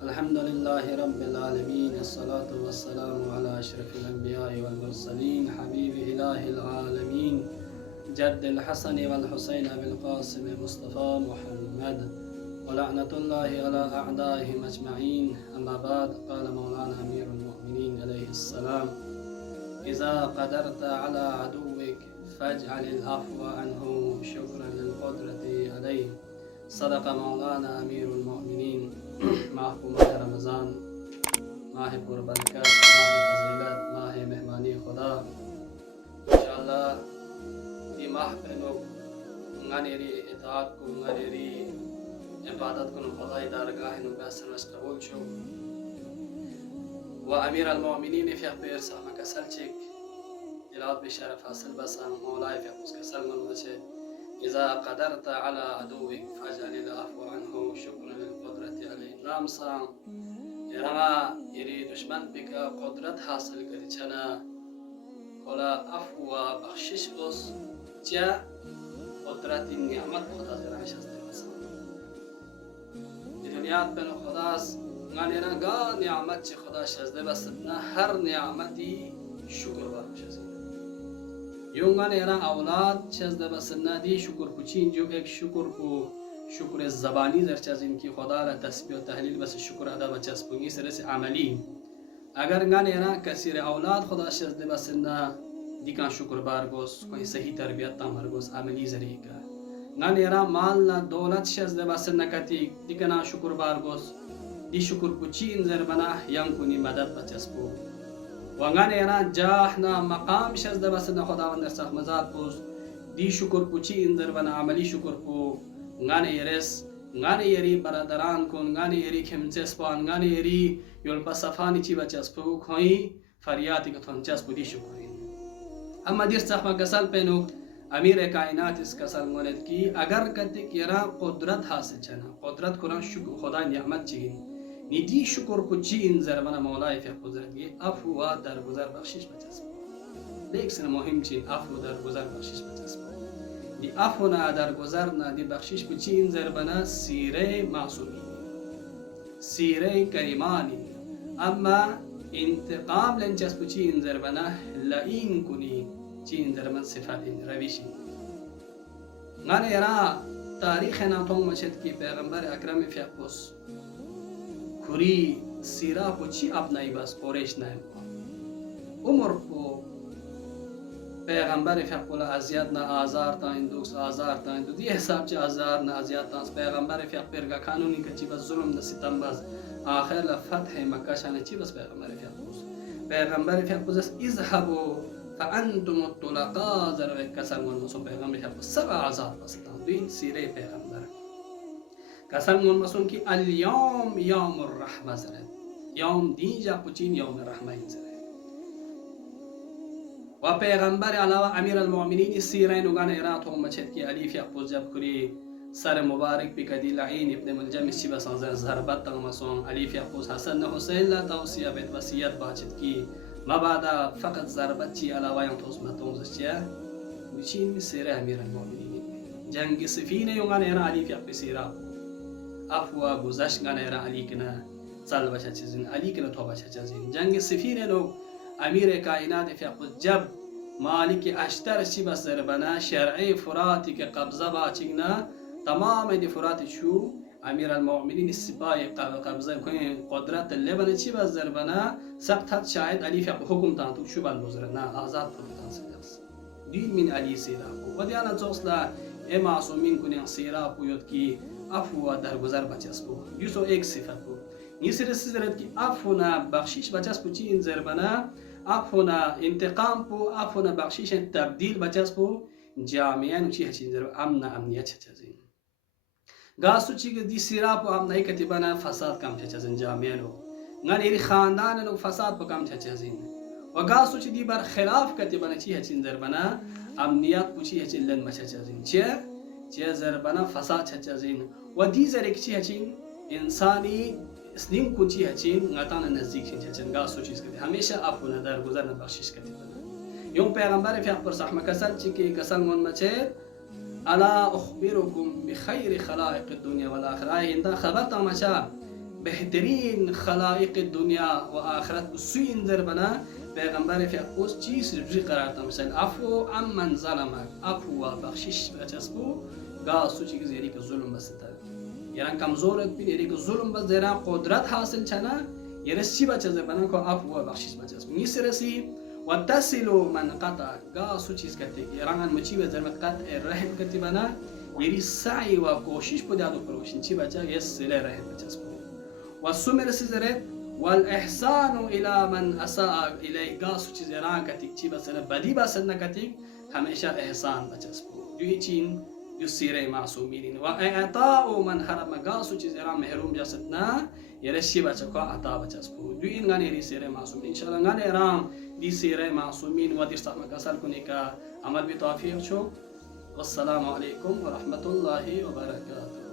अल्हम्दुलिल्लाहि रब्बिल आलमीन अस्सलातु वस्सलामु अला अशरफिल अंबिया'i वल मुरसलीन हबीबि इलाहिल आलमीन जद्दिल हसन वल हुसैन अबिल क़ासिम मुस्तफ़ा मुहम्मद व लअनतुल्लाहि अला अअदाइहिम अजमईन अम्मा बाद क़ाल मौलाना अमीरुल मुमिनीन अलैहिस्सलाम इज़ा क़दरता अला अदुव्विक फजअलिल अफ़्व अन्हु शुक्रन लिल क़ुदरति अलैहि सदक़ मौलाना अमीरुल मुमिनीन। माह रमज़ान, माह पुरबरकत, माह फजीलत, माह मेहमानी खुदा। इंशाअल्लाह ये माह पे लोग ङानेरी इताअत को ङानेरी इबादत को खुदाई दरगाह नु बसनस कबूल शो व अमीर अल-मुमिनीन फ़िक़्र सामा कसलचिक इलाद बिशरफ हासिल बसम मौलाए फ़िक़्र उसके सलमान बचे इज़ा क़दरता अला अदुव्विक फजअलिल अफ़्व अन्हु शुक्रन लिल क़ुदरति अलैहि नाम सां यरमा इरी दुश्मन बिका कुदरत हासिल करी छना खोला अफ़्व बख्शिश उस चा कुदरत नियामत खुदा से राशस्ते बसा दुनिया पे खुदास गानेरा गा नियामत च खुदा शजदे बसना हर नियामती शुक्र बारशस योंगानेरा औलाद शजदे बसना दी शुक्र पुछीन जो एक शुक्र को शुक्र ज़बानी जरचज इनकी खुदा ला तस्बीह व तहलील बस शुक्र अदा बचस पुंगी सर से अमली अगर गानेरा कसीर औलाद खुदा शजदे बसना दिका शुक्र बार गोस कोई सही तरबियत तमर गोस अमली जरिका गानेरा माल ना दौलत शजदे बसना कती दिकना शुक्र बार गोस दी शुक्र पुची इंजर बना यंकुनी मदद बचस्पो वंगानेरा जाहना मकाम शजदे बसना खुदावंद सख मजाद पोस दी शुक्र पुची इंजर बना अमली शुक्र पो ngane yeres ngane yeri baradaran kon ngane yeri khemchespan ngane yeri yolpa safani chi bachaspo khoi faryati ka thonchas pudi shukrin amma dir sahma kasal penuk amir kainat is kasal monet ki agar kate kira qudrat hasil chana qudrat kuran shukr khuda ni'mat chigin nidi shukr puchi in zarmana maulay fi qudrat ki afwa dar guzar bakhshish bachaspo leksin muhim chin afwa dar guzar bakhshish bachaspo दी अफ़ना दर गुज़रना दी बख्शिश पुची इन ज़रबना सीरे मासूमी सीरे करीमानी अम्मा इंतकाम लंचस पुची इन ज़रबना लईन कुनी ची इन ज़रबन सिफातिन रविशी गाने यरा तारीख़ ना तोंग मशद की पैगंबर अकरम फ़िक़ुस खुरी सीरा पुची अपनाई बस कोरेश ना उम्र को पैगंबर फ़िक़ुल अज़ियत ना आज़ार ता इंदुस आज़ार ता इंदु दी हिसाब च आज़ार ना अज़ियत ता पैगंबर फ़िक़ुल का कानूनी कची बस जुल्म न सितम बस आखिर ला फतह मक्का शान ची बस पैगंबर फ़िक़ुल इज़हबु फ़अंतुम तुलक़ा ज़र कसम वन मसो पैगंबर फ़िक़ुल सब आज़ाद बस ता दिन सीरे पैगंबर कसम वन मसो की अल यौम यौमुर रहमा ज़र यौम दी जा पुचीन यौम रहमा ज़र व पैगंबर अलावा अमीर अल-मुमिनीन सीरैन उगान इरात हो मचद की अलीफ यक़ुल जब कुरी सर मुबारक भी कदी लईन इब्न मुलजम शिबा संजर ज़रबत तमसों अलीफ यक़ुल हसन हुसैन ला तौसिया बित वसियत बाचत की मबादा फ़कत ज़रबत ची अलावा यम तोस मतों ज़चिया विचीन में सीरे अमीर अल-मुमिनीन जंग सिफीन उगान इरा अलीफ यक़ुल सीरा अफ़वा गुज़श गान इरा अली कना चल बचा चीज़िन अली कना तो बचा चीज़िन जंग सिफीन लोग अमीर कायनात फ़िक़ुल जब मालिक अश्तर सी बस ज़रबना शर'i फ़ुराती के कब्ज़ा बाचिगना तमाम दी फ़ुराती शू अमीर अल-मुमिनीन सिपाही कब्ज़ा कोई क़ुदरत लेबन ची बस ज़रबना सख्त शायद अली फ़िक़ुल हुक्म तांतु शुबल गुज़रना आज़ाद फुरतान से दीन मिन अली सीरा को वदियाना जोसला ए मासूमिन कुने सीरा पुयत की अफ़वा दर गुज़र बचस्पो युसो एक सिफत को निसर सिजरत की अफ़ना बख्शिश बचस्पो ची इन ज़रबना अफ़ना इंतकाम पो अफ़ना बख्शिश तब्दील बचस्पो जामियान ची हची ज़र अमना अमनियत छचजिन गासु ची दी सीरा पो अमना ही कतिबना फसाद कम छचजिन जामियान ngani iri खानदान नो फसाद पो कम छचजिन व गासु ची दी बर खिलाफ कतिबना ची हची ज़रबना अमनियत पुची हची लन मचचजिन चे چیزر بنا فساد چچزین و دیزر اکچی هچین انسانی اسلیم کنچی هچین غتان نزدیک چچن گاسو چیز کردی همیشه اپونه در گذر بخشش کردی يوم پیغمبر في أخبر صح مكسل تشكي كسل من مچه ألا أخبركم بخير خلائق الدنيا والآخرة عند خبرت مچا بهترین خلائق الدنيا وآخرت سوين در بنا پیغمبر في أقوس چیز رجی قرار تا مثل عفو عمن ظلمك عفو و بخشش بچسبو گاسو چیز زیری که ظلم بستا یعنی کمزورت بین یعنی که ظلم بس دیران قدرت حاصل چنا یعنی سی بچه بنا کو عفو و بخشش بچسبو نیست رسی وتصلوا من قطع گاسو چیز کرتی یعنی مچی به زرم قطع رحم کرتی بنا یعنی سعی و کوشش پو دادو پروشن چی بچه یه سله رحم بچسبو و سمر سیزره والإحسان إلى من أساء إليه قاسو چیز ایران کتیک چی بسنه بدی بسن نکتیک همیشه احسان بچسبو یوی چین یو سیره معصومین و اعطاء من حرم قاسو چیز ایران محروم جاستنا يرشي بچه کا عطا بچسبو یوی انگانی ری سیره معصومین انشاءالله انگانی ایران دی سیره معصومین و دیرستا مکسل کنی که عمل بی توفیق شو والسلام علیکم ورحمة الله وبرکاته